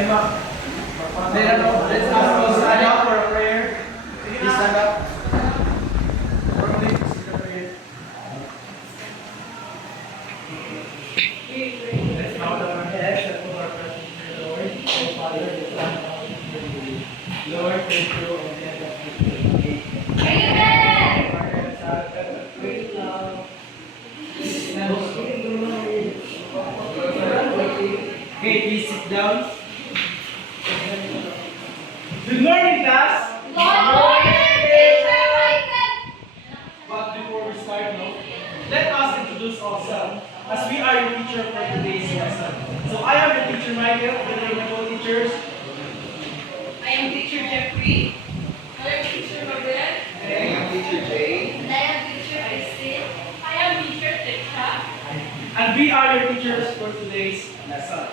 Then, let's ask stand up for a prayer. Please stand up. Formally, please say the prayer. Let's bow down our heads and put our presence in the Lord. Oh, Father, this time I want to pray to you. Lord, thank you and let us be Amen. Great love. Okay, please sit down. Good morning, class. Good morning, Teacher Michael. But before we start, let us introduce ourselves as we are your teacher for today's lesson. So I am your teacher Michael, the name of teachers. I am Teacher Jeffrey. I am Teacher Mabel. I am teacher Jay. And I am Teacher Christine. I am Teacher Teksha. And we are your teachers for today's lesson.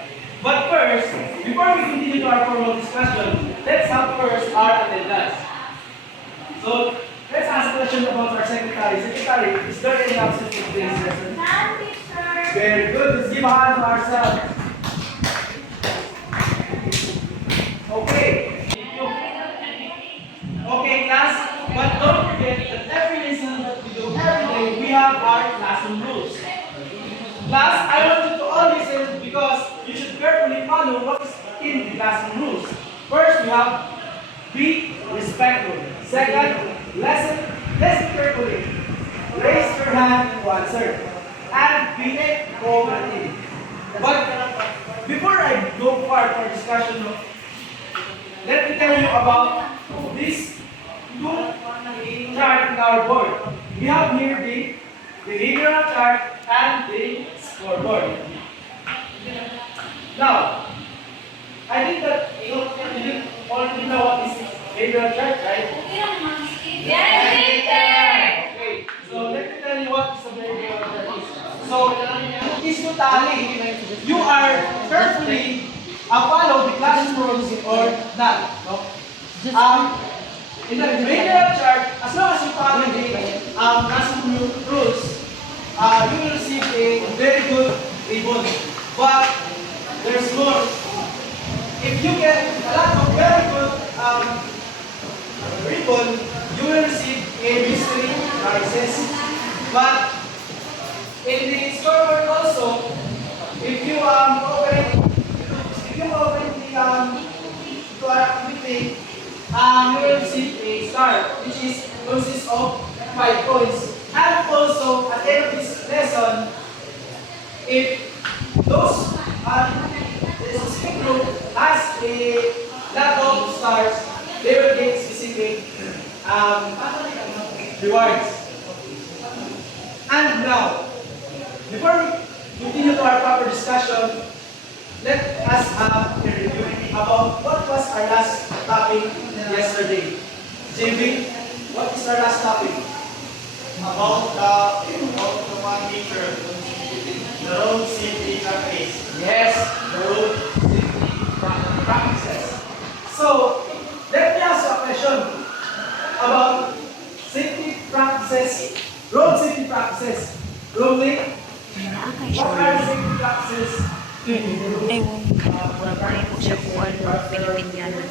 But first, before we continue to our formal discussion, let's have first our attendance. So let's ask a question about our secretary. Secretary, is there any absence in today's lesson? None, Teacher. Very good. Let's give a hand to ourselves. Okay. Okay, class. But don't forget that every lesson that we do every day, we have our classroom rules. Class, I want you to all listen because you should carefully follow what is in the classroom rules. First, we have be respectful. Second, listen carefully. Raise your hand to answer. And be cooperative. But before I go far for discussion, let me tell you about this two chart in our board. We have here the behavioral chart and the scoreboard. Now, I think that you already know what is behavioral chart, right? Yes, Teacher. Okay, so let me tell you what is a behavioral chart is. So, is to tally, you are carefully follow the classroom rules or not. No? In the behavioral chart, as long as you follow the classroom rules, you will receive a very good ribbon. But there's more. If you get a lot of very good ribbon, you will receive a mystery prizes. But in the scoreboard also, if you cooperate to our activity, you will receive a star, which consists of 5 points. And also, at the end of this lesson, if those the specific group has a lot of stars, they will get specific rewards. And now, before we continue to our proper discussion, let us have a review about what was our last topic yesterday. JB, what is our last topic? About the one meter, the road safety practice. Yes, the road safety practices. So, let me ask you a question about safety practices, road safety practices. Rolling, what are safety practices? Ewan ko siya kung ano Pilipiniano.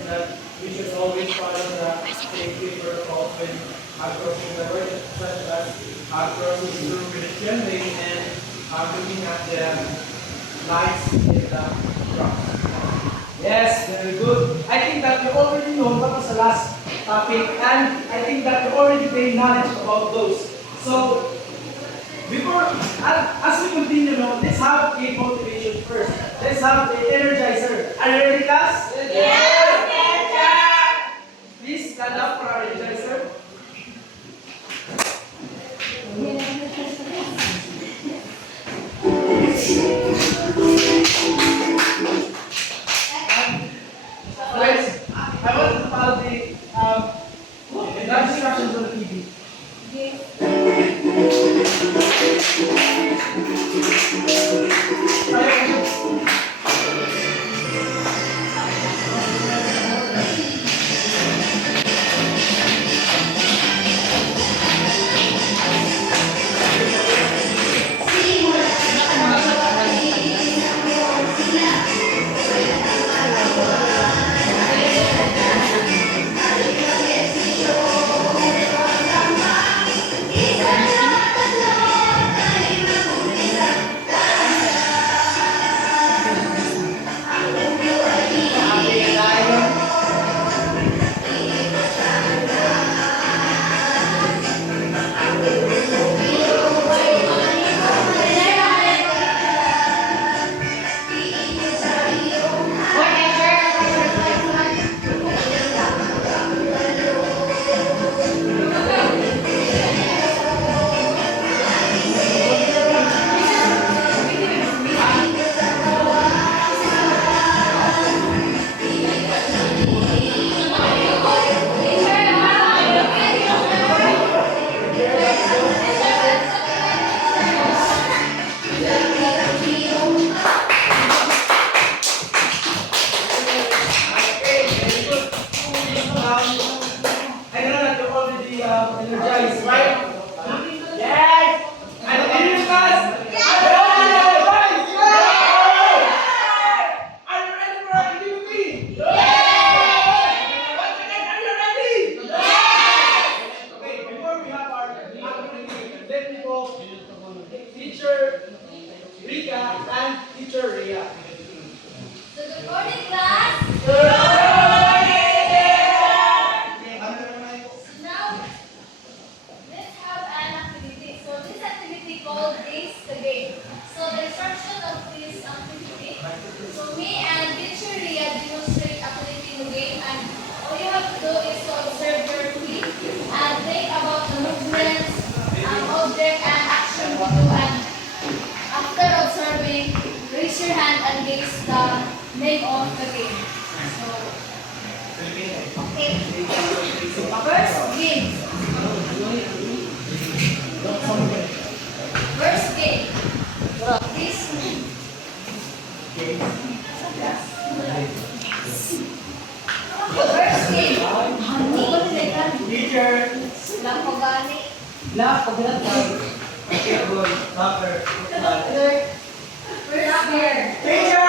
We should always follow the safety protocols when crossing the road, such as crossing through pedestrian lane and looking at the lights in the truck. Yes, very good. I think that you already know what was the last topic, and I think that you already gained knowledge about those. So, as we continue now, let's have a motivation first. Let's have the energizer. Are you ready, class? Yes, Teacher. Please stand up for our energizer. Friends, I want to follow the instructions on the TV. morning, class. Now, let's have an activity. So this activity called Ace the Game. So the instruction of this activity. So me and teacher Ria demonstrate activity in the game, and all you have to do is to observe carefully and think about the movements, object and action we do, and after observing, raise your hand and guess the name of the game. So, okay. First game. First game. This first game. Teacher. Lapogani. Lahat pag okay, good. Number. First game. Teacher!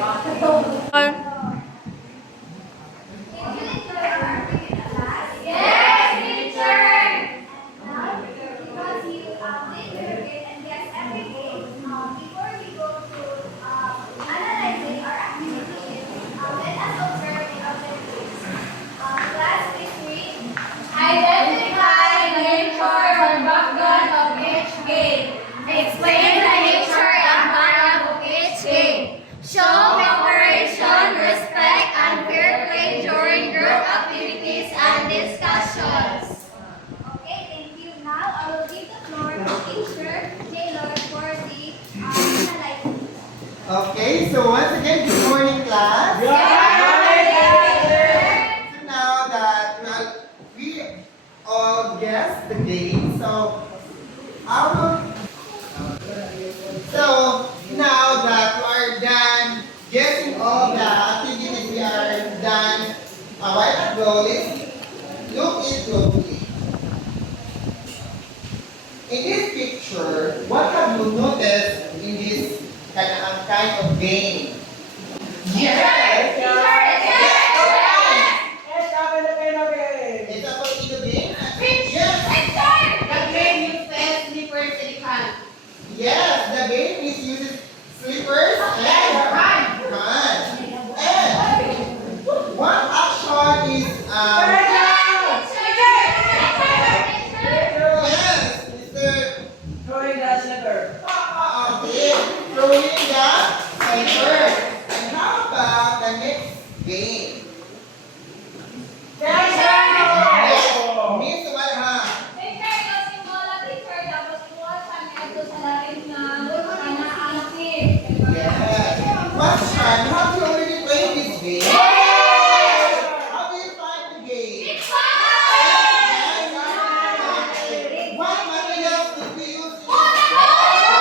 Basketball! Yes, teacher. Now, because you did your and guess every game, before we go to analyzing our activities, let us observe the objectives. Class history. Identify the nature or background of each game. Explain the nature and background of each game. Show cooperation, respect, and fair play during group activities and discussions. Okay, thank you. Now I will give the floor to teacher Taylor for the analysis. Okay, so once again, good morning, class. So now that we all guessed the game, so now that we are done guessing all the activities we are done a while ago, let's look into it. In this picture, what have you noticed in this kind of game? It's a Filipino game? Yes, the game is uses slippers and hand. And one action is yes, Mr. Throwing the slipper. Okay, throwing the center. And how about the next game? Yes, Miss Walha. Teacher, yung bola, teacher, tapos iwasan ito sa lalim na anaanakit. Yes. Question, have you already played this game? How do you find the game? What materials did we use in this?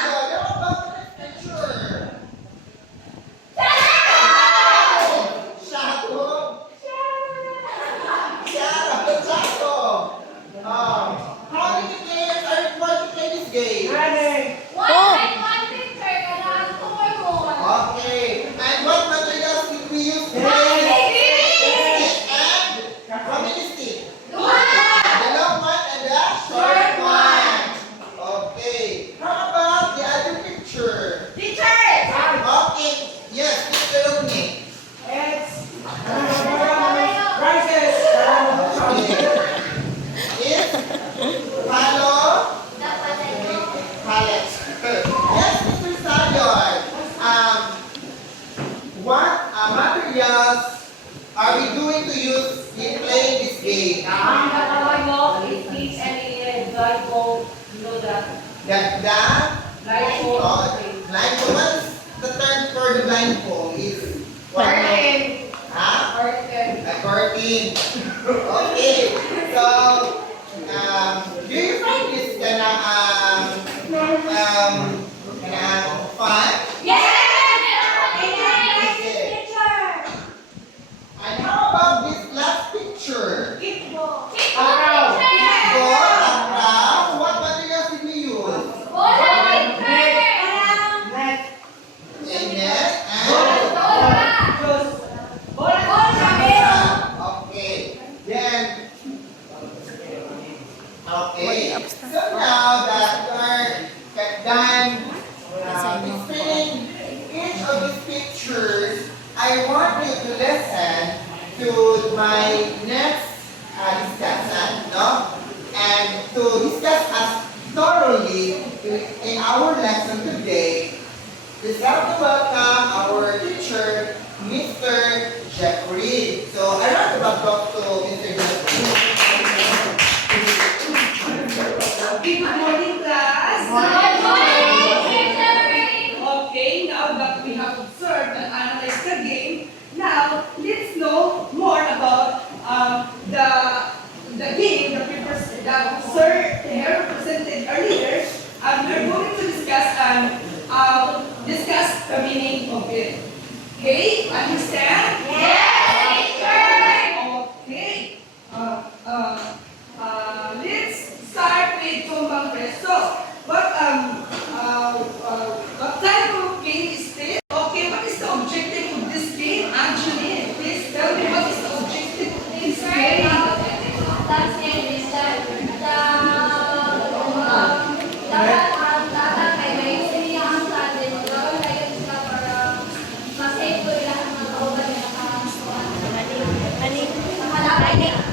How about the picture? Shadow. How many players are required to play this game? One teacher, kailangan tumulong. Okay. And what materials did we use to play this game? And how many sticks? The long one and the short one. Okay. How about the other picture? Okay. Yes, picture of me. Is follow palette. Yes, Mr. Sayon. What materials are we going to use in playing this game? Blindfold. What's the term for the blindfold? Is what? Huh? A curtain. Okay. So, do you find this fun? And how about this last picture? Kickball, what materials did we use? And yes, and okay. Then, okay. So now that we're done explaining each of these pictures, I want you to listen to my next discussion, no? And to discuss us thoroughly in our lesson today, let's have to welcome our teacher, Mr. Jeffrey. So I want to welcome to Mr. Jeffrey. Good morning, class. Okay, now that we have observed and analyzed the game, now let's know more about the game that Sir here presented earlier. We're going to discuss the meaning of it. Okay, understand? Okay. Let's start with Tumbang Preso. What type of game is this? Okay, what is the objective of this game? Angeline, please tell me what is the objective of this game?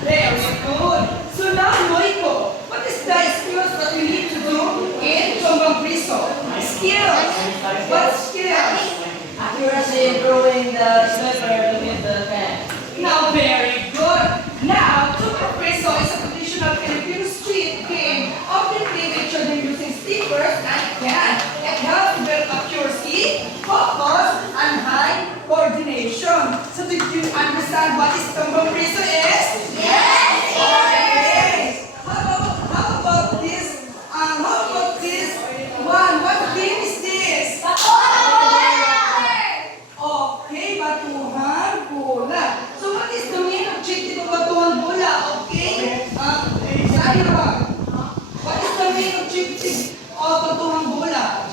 Very good. So now, Moiko, what is the skills that we need to do in Tumbang Preso? Skills. What skills? Accuracy, drawing the sniper to hit the pen. Now, very good. Now, Tumbang Preso is a traditional Filipino street game often played with children using stickers and can. It helps develop accuracy, focus, and high coordination. So, did you understand what is Tumbang Preso is? Okay. How about this? How about this one? What game is this? Okay, batuhan bola. So what is the main objective of batuhan bola? Okay? Sabi ba? What is the main objective of batuhan bola?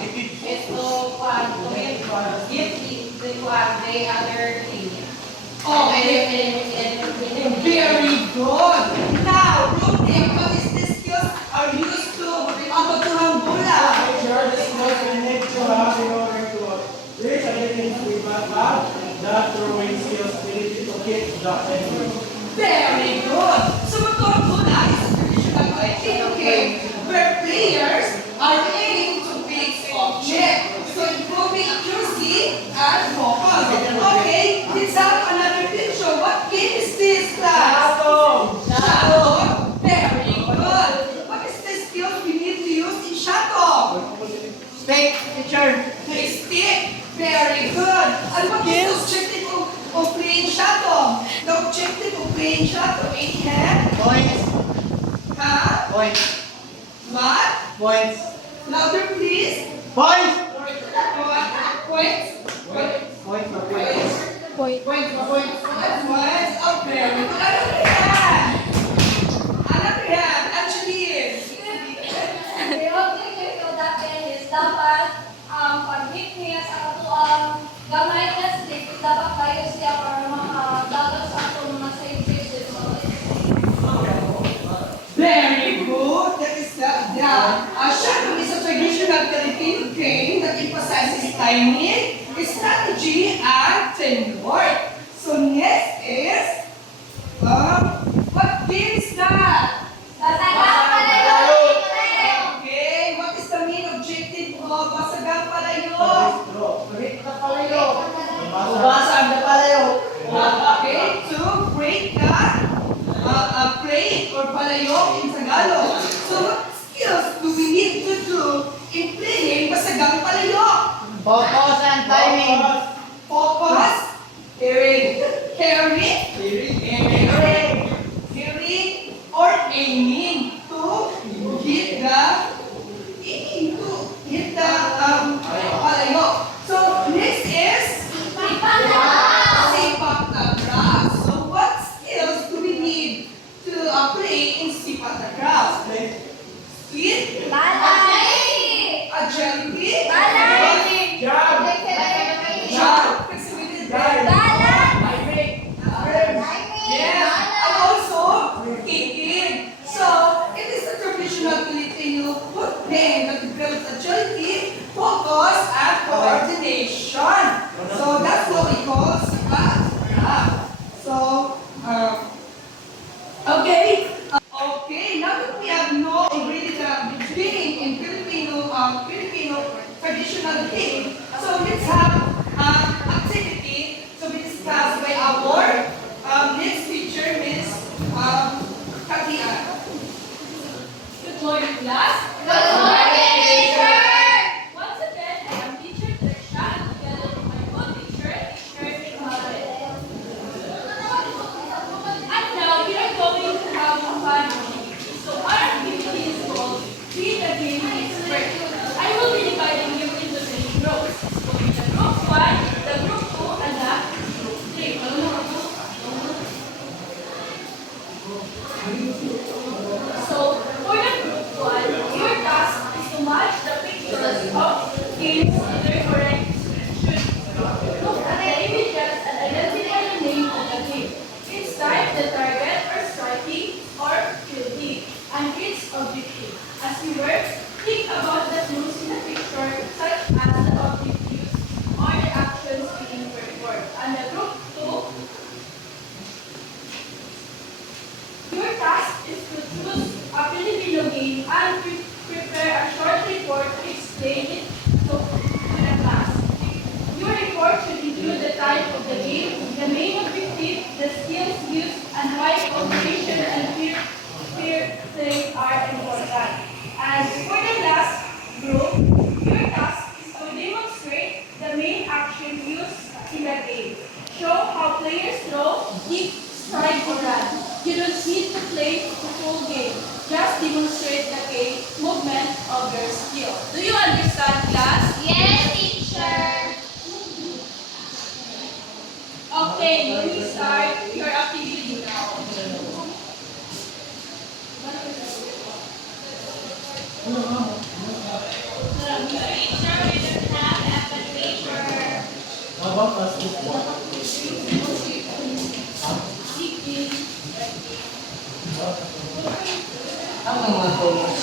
Very good. Now, Ruben, what is the skills are used to batuhan bola? This was we need to have in order to reach anything we must have that throwing skills ability to hit the enemy. Very good. So batuhan bola is a traditional Filipino game where players are aiming to fix objects. So it Points. What? Points. Louder, please. Points! Points. Points or points? Point. Points. Oh, very good. Anak yan. Actually, Okay, so that is dapat pag-hit niya sa katuang gamay na stick, dapat kayo siya para makadagat sa atong mga safe so very good. That is Shannon is a traditional Filipino game that emphasizes timing, strategy, and teamwork. So next is, what game is that? Okay, what is the main objective of Basagang Palayo? Break na palayo. Basagang na Palayo. Okay, to break the plate or palayo in Tagalog. So what skills do we need to do in playing Basagang Palayo? Focus and timing. Focus, hearing, or aiming to hit the palayo. So next is Sipak Takraw. So what skills do we need to play in Sipak Takraw? Speed, agility, jump, flexibility, yes, and also kicking. So it is a traditional Filipino foot game that builds agility, focus, and coordination. So that's what we call Sipak Takraw. So, okay. Okay, now that we have known already the beginning in Filipino traditional game, so let's have activity to be discussed by our next teacher, Miss Katia. Good morning, class. Good morning, teacher! Once again, I am teacher Trisha and together with my co-teacher, teacher Mabel. And now we are going to have a fun activity. So our activity is called Read the Game Expert. I will be dividing you into 3 groups. So the group 1, the group 2, and the group 3. So for the group 1, your task is to match the pictures of games to their correct description. Look at the images and identify the name of the game. Each type the target or striking or fielding, and its objective. As you work, think about the clues in the picture, such as the object used or the actions being performed. And the group 2, your task is to choose a Filipino game and prepare a short report to explain it to the class. Your report should include the type of the game, the main objective, the skills used, and why cooperation and peer play are important. And for the last group, your task is to demonstrate the main action used in the game. Show how players throw, kick, strike, or run. You don't need to play the full game. Just demonstrate the game movement of your skill. Do you understand, class? Yes, teacher! Okay, let me start your activity now. How about basketball? Seeking. Ang mga focus.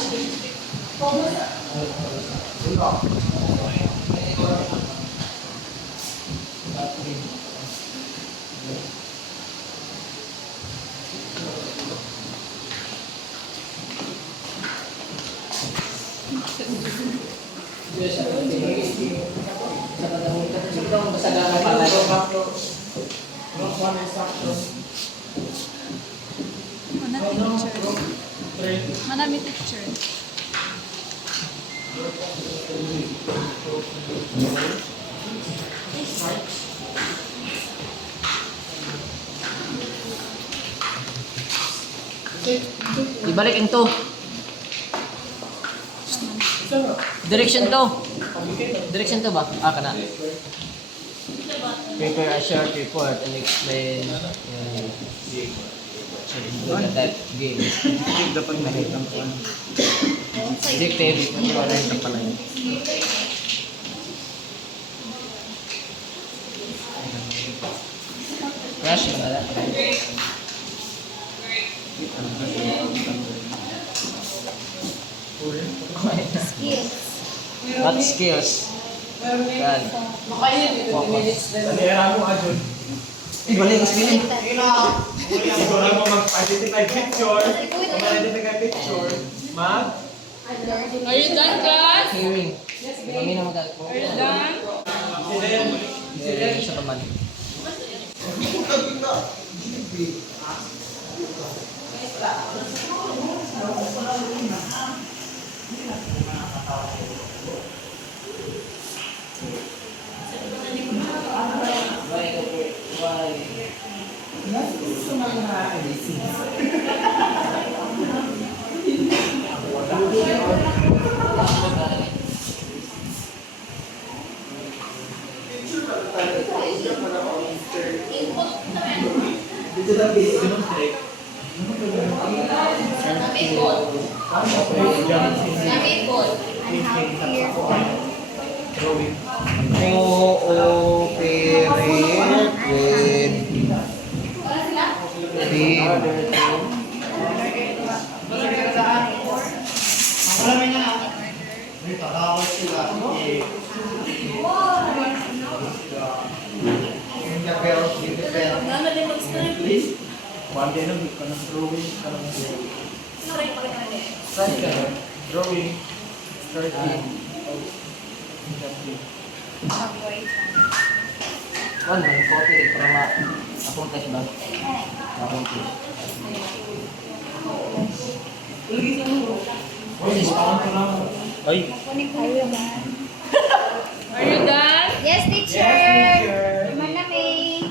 Group 1 instruction. Group 3. Manami teacher. Ibalik ang to. Direction to. Direction to ba? Ah, kana. Prepare a short report and explain the type game. Dapat nakita ko. Objective. Wala yung pala yun. Crash yung wala. What skills? Yan. Focus. Tanira mo, Ajun. Ibalik ang spelling. Siguro mo mag-identify picture. Mag-identify picture. Are you done, class? Hearing. Kami na mag-alpo. Are you done? Hearing sa paman. Cooperate with Drawing. One man, copy rin para akong test ba? Akong test. Ay. Are you done? Yes, teacher. Naman na, May.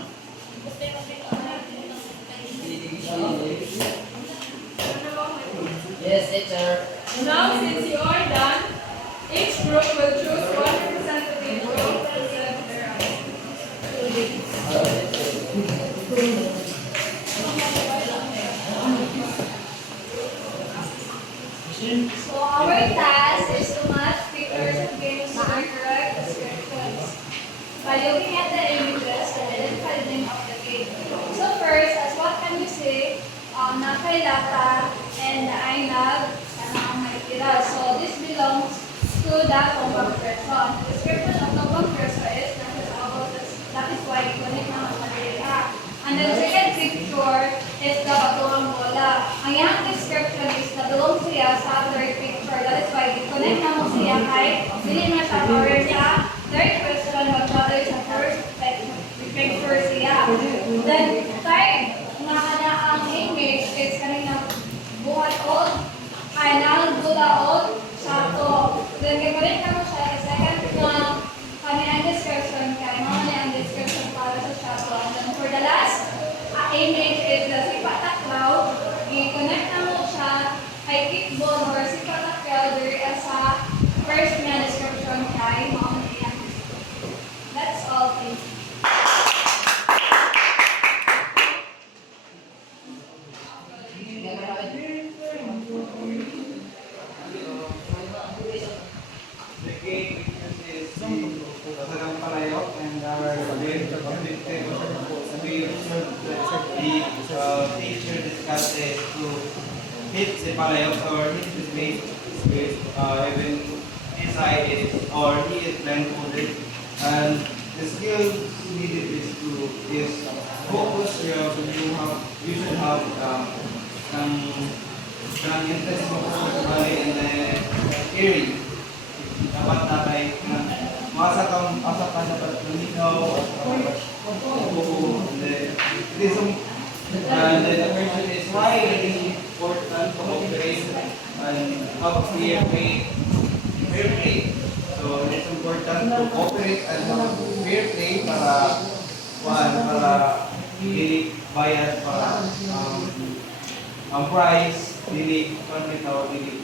Yes, teacher. Now, since you are done, each group will choose one representative group to present their So our task is to match pictures and games to the correct descriptions. By looking at the images, identify the name of the game. So first, as what can we say, nakailata and ainag, kanang may tira. So this belongs to the tumbang person. The description of tumbang person is that is why we connect na masalita. And the second picture is the batuang bola. Ang iyang description is na belong siya sa third picture. That is why we connect na mo siya kay dili na siya cover sa third question mag-cover sa first picture siya. Then third, na ang image is kanina buhat old, ay nalbula old sa to. Then gagawin na mo siya sa second na kanina description kay mga na ang description para sa shadow. And then for the last image is the sipa taklaw. I-connect na mo siya kay kickball or sipa taklaw there sa first na description kay mga na. That's all. Thank you. The game is Tagang Palayok and our objective the teacher discusses to hit the palayok or hit the space with even inside it or he is blindfolded, and the skill needed is focus. You should have ng interest mo sa and hearing. Dapat natay na masa ka dapat lumitaw and the question is why it is important to cooperate and have fair play. So it's important to cooperate and have fair play para dili bayad para ang price dili konbitaw dili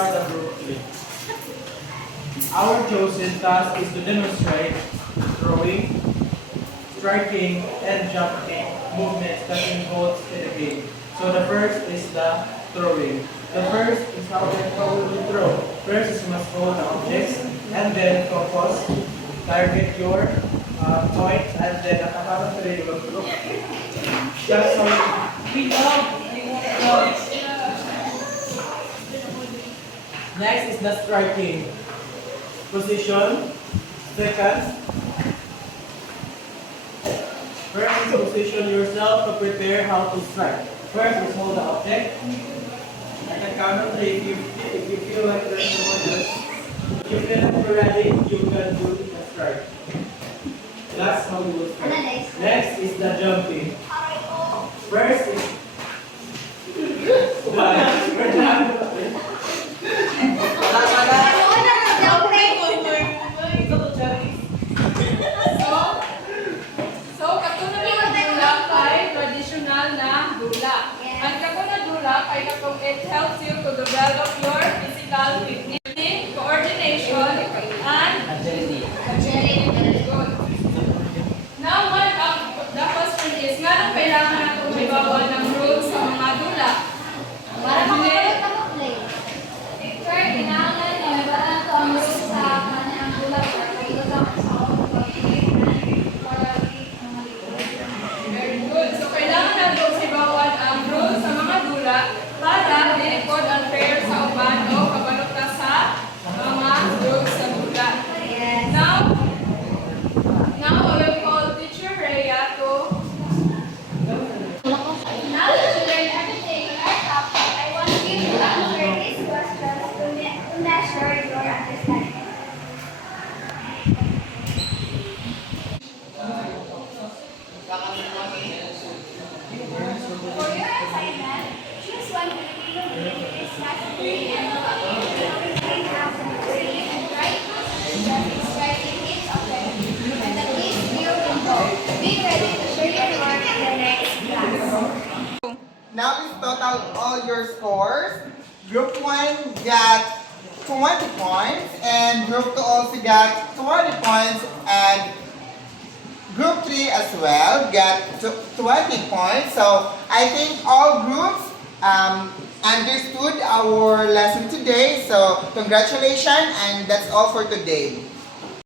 start the group play. Our chosen task is to demonstrate throwing, striking, and jumping movements that involves in the game. So the first is the throwing. The first is how we will throw. First is you must hold the objects and then focus, target your point, and then at the count of 3 you will throw. That's how Next is the striking. Position, seconds. First is position yourself to prepare how to strike. First is hold the object. At the count of 3, if you feel like there's someone else, if you feel like you're ready, you can do the strike. That's how we will strike. Next is the jumping. First is we're done. So, katulad ng dula ay traditional na dula. Ang katulad dula ay katong it helps you to develop your physical fitness, coordination, and Agility. good. Now, the question is, nga nang kailangan natong may bawal ng rules sa mga dula? Para makapagod na mag-play. Sir, kailangan na may balang to ang rules sa kanyang gulat or kayo lang sa Very good. So, kailangan natong may bawal ang rules sa mga dula para di-record ang fair sa uban o kabalot ka sa mga rules sa dula. Now I will call Teacher Rhea to Now that you learn everything in our topic, I want you to answer these questions to measure your understanding. For your assignment, choose one Filipino game that is necessary and between half and three and try to describing each of them. And the case you will go. Be ready to share your work in the next class. Now we total all your scores. Group 1 got 20 points and Group 2 also got 20 points and Group 3 as well got 20 points. So I think all groups understood our lesson today. So congratulations and that's all for today.